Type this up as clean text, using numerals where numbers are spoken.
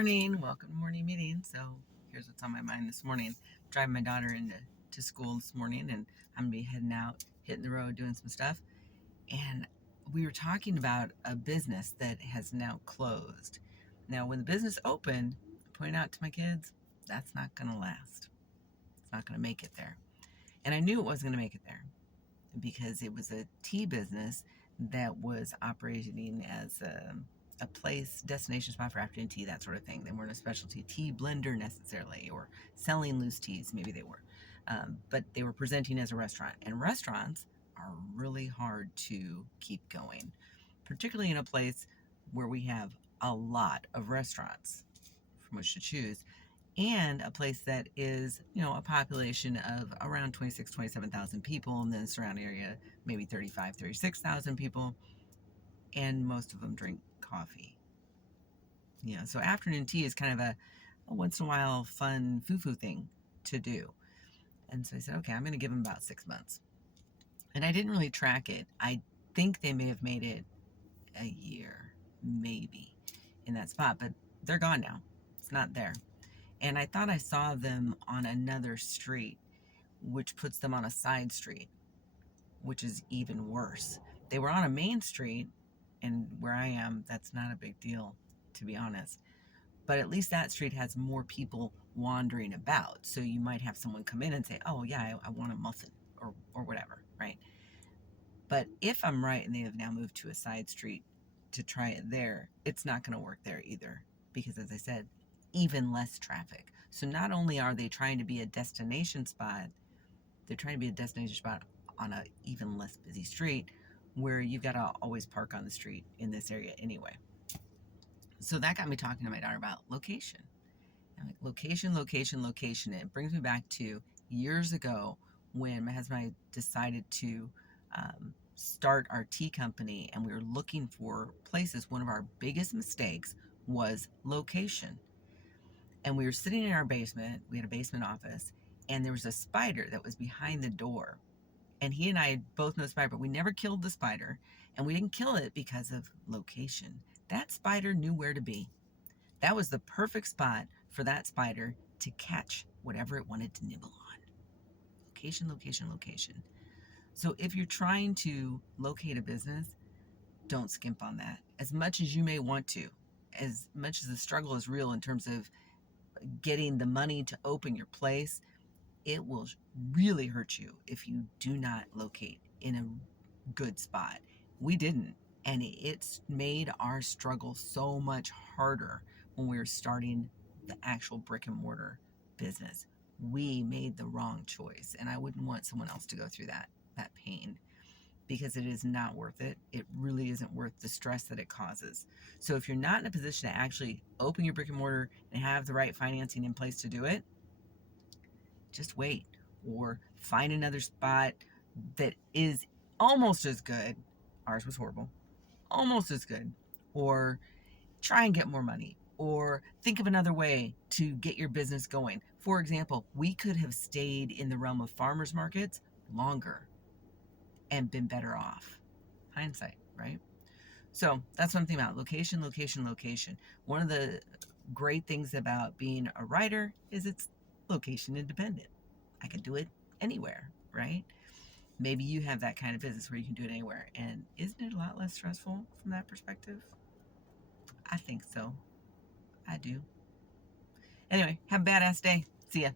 morning. Welcome to morning meeting. So here's what's on my mind this morning. Driving my daughter to school this morning, and I'm gonna be heading out, hitting the road, doing some stuff. And we were talking about a business that has now closed. Now, when the business opened, I pointed out to my kids, that's not gonna last. It's not gonna make it there. And I knew it wasn't gonna make it there because it was a tea business that was operating as a place, destination spot for afternoon tea, that sort of thing. They weren't a specialty tea blender necessarily, or selling loose teas. Maybe they were. But they were presenting as a restaurant. And restaurants are really hard to keep going, particularly in a place where we have a lot of restaurants from which to choose, and a place that is, a population of around 26, 27,000 people, and then the surrounding area, maybe 35, 36,000 people, and most of them drink coffee. So afternoon tea is kind of a once in a while fun foo-foo thing to do. And so I said, okay, I'm going to give them about 6 months. And I didn't really track it. I think they may have made it a year, maybe, in that spot, but they're gone now. It's not there. And I thought I saw them on another street, which puts them on a side street, which is even worse. They were on a main street, and where I am, that's not a big deal, to be honest. But at least that street has more people wandering about. So you might have someone come in and say, oh, yeah, I want a muffin or whatever, right? But if I'm right and they have now moved to a side street to try it there, it's not going to work there either. Because as I said, even less traffic. So not only are they trying to be a destination spot, they're trying to be a destination spot on a even less busy street where you've got to always park on the street in this area anyway. So that got me talking to my daughter about location. I'm like, location, location, location. And it brings me back to years ago when my husband and I decided to start our tea company, and we were looking for places. One of our biggest mistakes was location. And we were sitting in our basement. We had a basement office, and there was a spider that was behind the door. And he and I both know the spider, but we never killed the spider. And we didn't kill it because of location. That spider knew where to be. That was the perfect spot for that spider to catch whatever it wanted to nibble on. Location, location, location. So if you're trying to locate a business, don't skimp on that. As much as you may want to, as much as the struggle is real in terms of getting the money to open your place, it will really hurt you if you do not locate in a good spot. We didn't, and it's made our struggle so much harder when we were starting the actual brick and mortar business. We made the wrong choice, and I wouldn't want someone else to go through that pain, because it is not worth it. It really isn't worth the stress that it causes. So if you're not in a position to actually open your brick and mortar and have the right financing in place to do it, just wait, or find another spot that is almost as good. Ours was horrible. Almost as good. Or try and get more money, or think of another way to get your business going. For example, we could have stayed in the realm of farmers markets longer and been better off. Hindsight, right? So that's one thing about location, location, location. One of the great things about being a writer is it's location independent. I can do it anywhere, right? Maybe you have that kind of business where you can do it anywhere. And isn't it a lot less stressful from that perspective? I think so. I do. Anyway, have a badass day. See ya.